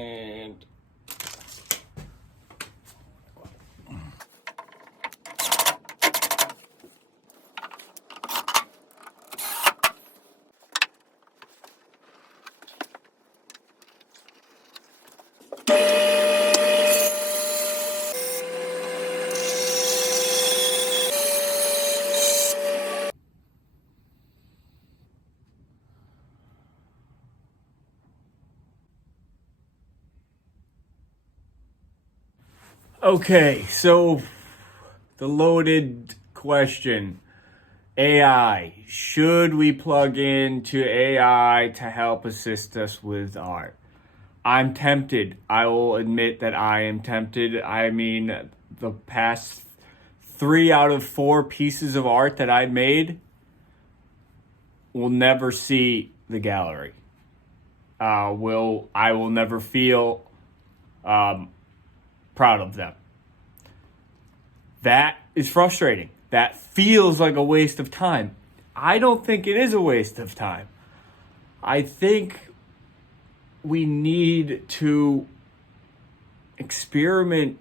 And okay, so the loaded question. AI. Should we plug into AI to help assist us with art? I'm tempted. I will admit that I am tempted. I mean, the past 3 out of 4 pieces of art that I made will never see the gallery. I will never feel proud of them. That is frustrating. That feels like a waste of time. I don't think it is a waste of time. I think we need to experiment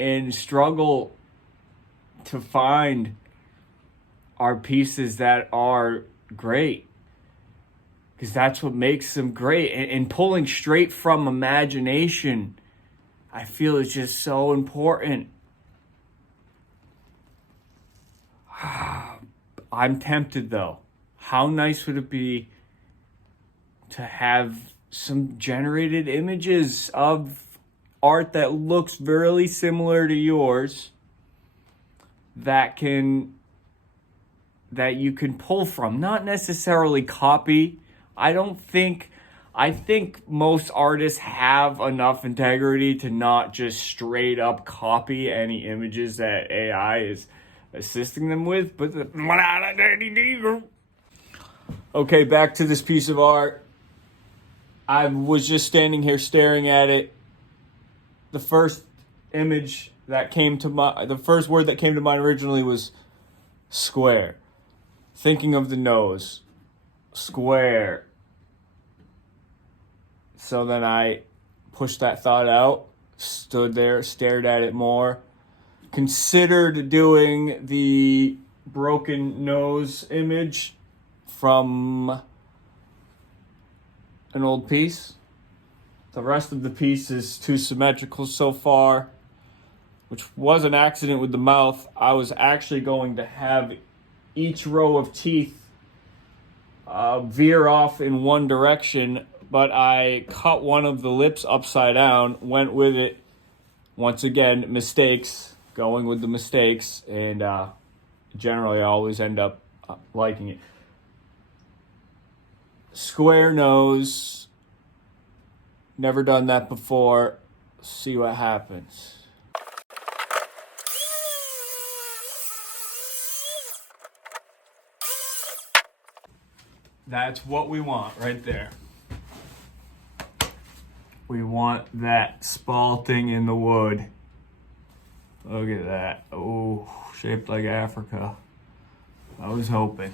and struggle to find our pieces that are great. Because that's what makes them great. And pulling straight from imagination, I feel is just so important. I'm tempted though. How nice would it be to have some generated images of art that looks very similar to yours that you can pull from, not necessarily copy. I think most artists have enough integrity to not just straight up copy any images that AI is assisting them with, but okay, back to this piece of art. I was just standing here staring at it. The first image that came to the first word that came to mind originally was square. Thinking of the nose, square. So then I pushed that thought out, stood there, stared at it more. Considered doing the broken nose image from an old piece. The rest of the piece is too symmetrical so far, which was an accident with the mouth. I was actually going to have each row of teeth veer off in one direction, but I cut one of the lips upside down, went with it. Once again, mistakes. Going with the mistakes, and generally I always end up liking it. Square nose, never done that before. See what happens. That's what we want right there. We want that spalting in the wood. Look at that. Oh, shaped like Africa. I was hoping.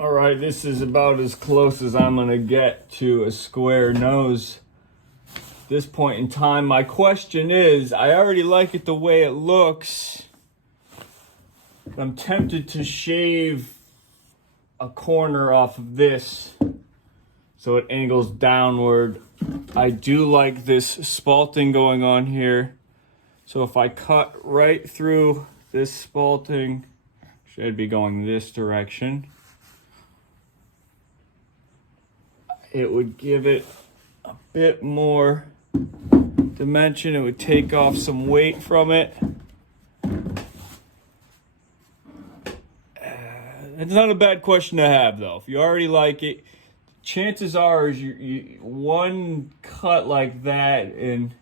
All right, this is about as close as I'm gonna get to a square nose at this point in time. My question is, I already like it the way it looks. I'm tempted to shave a corner off of this so it angles downward. I do like this spalting going on here. So if I cut right through this spalting, should be going this direction, it would give it a bit more dimension. It would take off some weight from it. It's not a bad question to have, though. If you already like it, chances are is you one cut like that and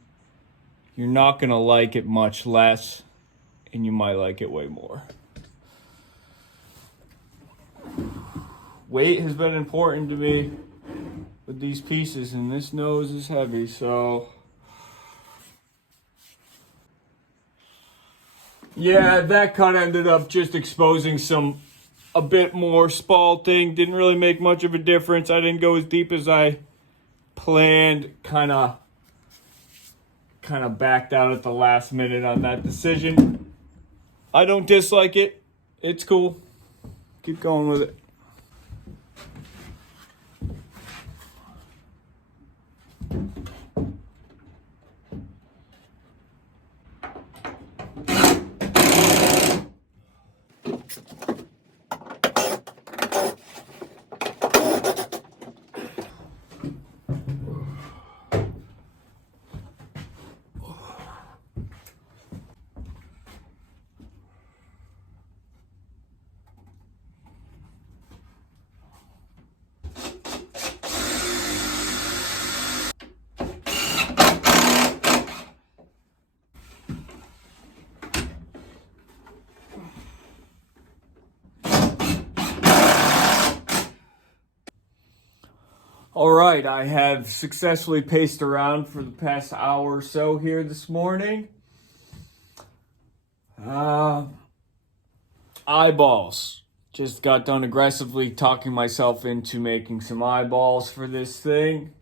you're not going to like it much less, and you might like it way more. Weight has been important to me with these pieces, and this nose is heavy, so yeah, that cut ended up just exposing a bit more spalting. Didn't really make much of a difference. I didn't go as deep as I planned. Kind of backed out at the last minute on that decision. I don't dislike it. It's cool. Keep going with it. All right, I have successfully paced around for the past hour or so here this morning. Eyeballs. Just got done aggressively talking myself into making some eyeballs for this thing.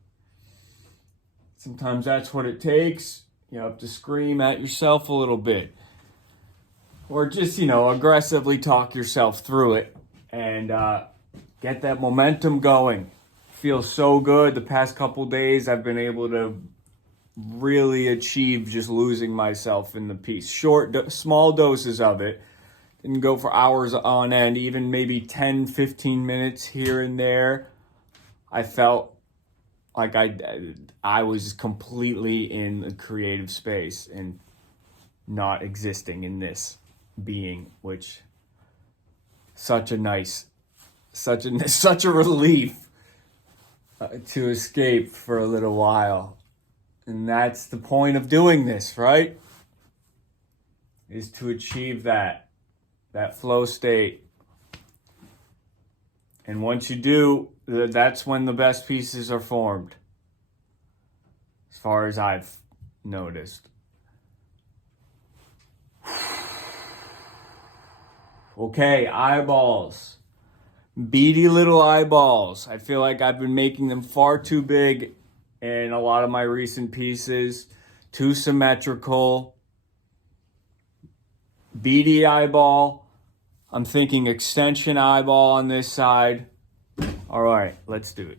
Sometimes that's what it takes. You have to scream at yourself a little bit. Or just, aggressively talk yourself through it and get that momentum going. Feels so good. The past couple days I've been able to really achieve just losing myself in the piece. Small doses of it. Didn't go for hours on end, even maybe 10, 15 minutes here and there. I felt like I was completely in a creative space and not existing in this being, which such a relief. To escape for a little while. And that's the point of doing this, right? Is to achieve that flow state. And once you do, that's when the best pieces are formed. As far as I've noticed. Okay, eyeballs. Beady little eyeballs. I feel like I've been making them far too big in a lot of my recent pieces. Too symmetrical. Beady eyeball. I'm thinking extension eyeball on this side. All right, let's do it.